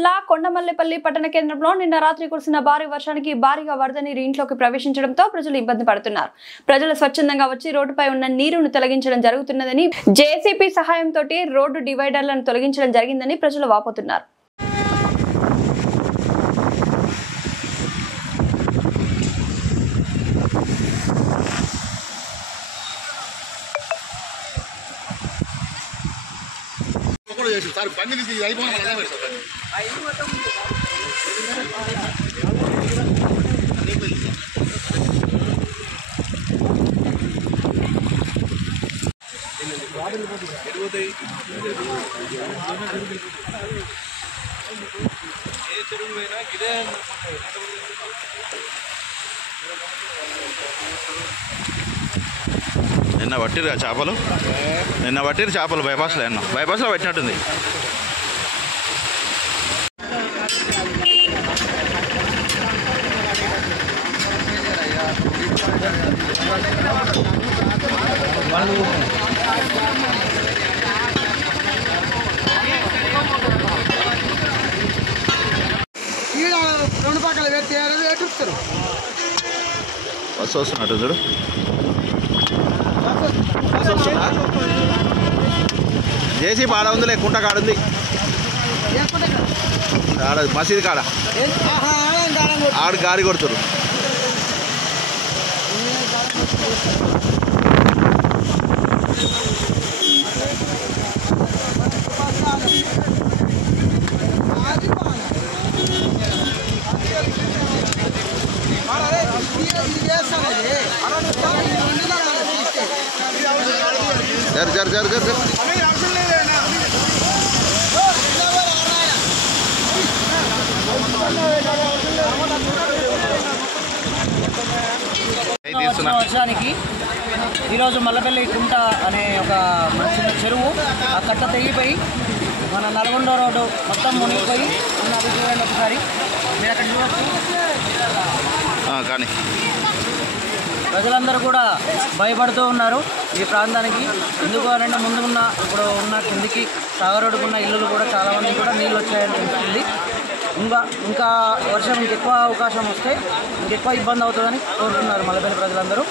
జిల్లా కొండమల్లేపల్లి పట్టణ కేంద్రంలో నిన్న రాత్రి కురిసిన భారీ వర్షానికి భారీగా వరద నీరు ఇంట్లోకి ప్రవేశించడంతో ప్రజలు ఇబ్బంది పడుతున్నారు. ప్రజలు స్వచ్ఛందంగా వచ్చి రోడ్డుపై ఉన్న నీరును తొలగించడం జరుగుతున్నదని, జేసీబీ సహాయంతో రోడ్డు డివైడర్లను తొలగించడం జరిగిందని ప్రజలు వాపోతున్నారు. నిన్న పట్టిరుగా చేపలు, బైపాస్లో పట్టినట్టుంది. రెండు పక్కల పెట్టి ఎట్టుస్తారు. బస్సు వస్తున్నట్టు చూడు. జేసీబీ ఆడ ఉందిలే, కుంట కాడుంది, ఆడ మసీదు కాడ ఆడ గాడి కొడుతురు. జర్ జర్ జర్ జర్ జర్ వర్షానికి ఈరోజు మల్లపల్లి కుంట అనే ఒక చిన్న చెరువు ఆ కట్ట తెగిపోయి మన నల్గొండ రోడ్డు మొత్తం మునిగిపోయి ఉన్న చూడండి ఒకసారి. మీరు అక్కడ చూడవచ్చు. కానీ ప్రజలందరూ కూడా భయపడుతూ ఉన్నారు ఈ ప్రాంతానికి. ఎందుకు అంటే ముందుకున్న ఇప్పుడు ఉన్న కిందికి సాగరోడ్డుకున్న ఇల్లులు కూడా చాలామంది కూడా నీళ్ళు వచ్చాయని తెలుస్తుంది. ఇంకా వర్షం ఇంకెక్కువ అవకాశం వస్తే ఇంకెక్కువ ఇబ్బంది అవుతుందని కోరుతున్నారు మల్లపల్లి ప్రజలందరూ.